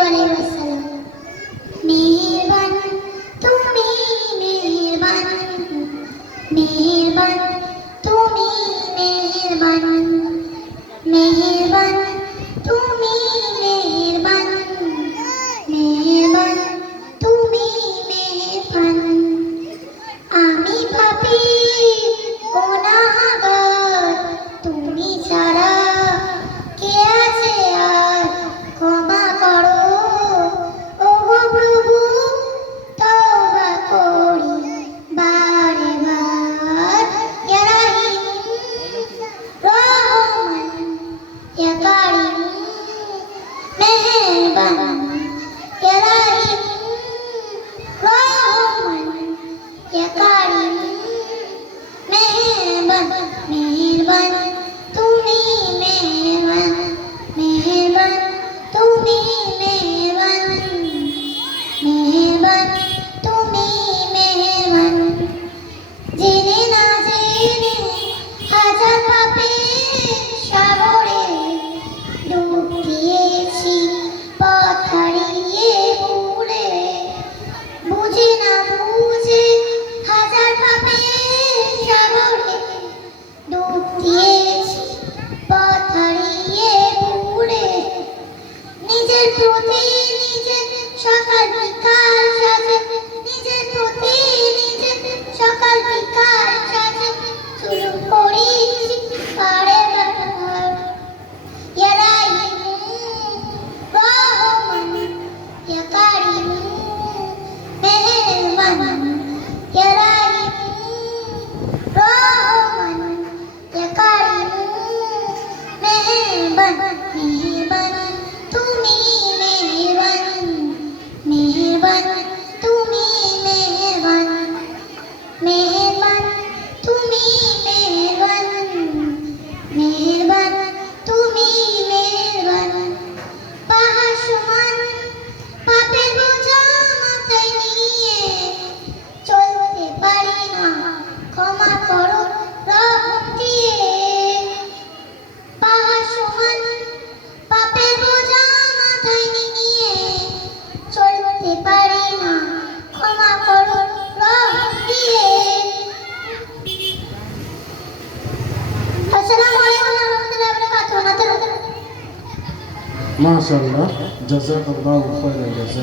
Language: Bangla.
अलैहि वसल्लम। मेहरबान তুমি मेहरबान, मेहरबान তুমি मेहरबान, मेहरबान তুমি मेहरबान, मेहरबान তুমি मेहरबान। আমি পাপী গুনাহগার, তুমি ছাড়া কে আছে আর, ক্ষমা করো ওগো প্রভু, তওবা করি বারে বার। ইয়া রাহিম রহমান, ইয়া কারিম মেহেরবান, ইয়া রাহিম রহমান, ইয়া কারিম মেহেরবান। মেহেরবান তুমি মেহেরবান, মেহেরবান তুমি মেহেরবান, মেহেরবান তুমি মেহেরবান। জেনে না জেনে হাজার পাপের সাগরে ডুব দিয়েছি, পথ হারিয়ে ভুলে। বুঝে না বুঝে হাজার পাপের সাগরে ডুব দিয়েছি, পথ হারিয়ে ভুলে। নিজের প্রতি নিজে সকাল বিকাল সাজে, নিজের প্রতি নিজে সকাল বিকাল সাজে, শুরু করেছি বারে বার। ইয়া রাহিম রহমান, ইয়া কারিম মেহেরবান, ইয়া রাহিম রহমান, ইয়া কারিম মেহেরবান। মেহেরবান তুমি মেহেরবান, মেহেরবান তুমি মেহেরবান, মেহেরবান তুমি মেহেরবান, মেহেরবান তুমি মেহেরবান। পাহাড় সমান পাপের বোঝা মাথায় নিয়ে চলতে পারি না, ক্ষমা করো রহম দিয়ে। পাহাড় সমান পাপের বোঝা মাথায় নিয়ে চলতে পারি না, ক্ষমা করো রহম দিয়ে। আসসালামু আলাইকুম ওয়া রাহমাতুল্লাহি ওয়া বারাকাতুহু। মাশাআল্লাহ, জাযাকাল্লাহু খায়রাল জাযা।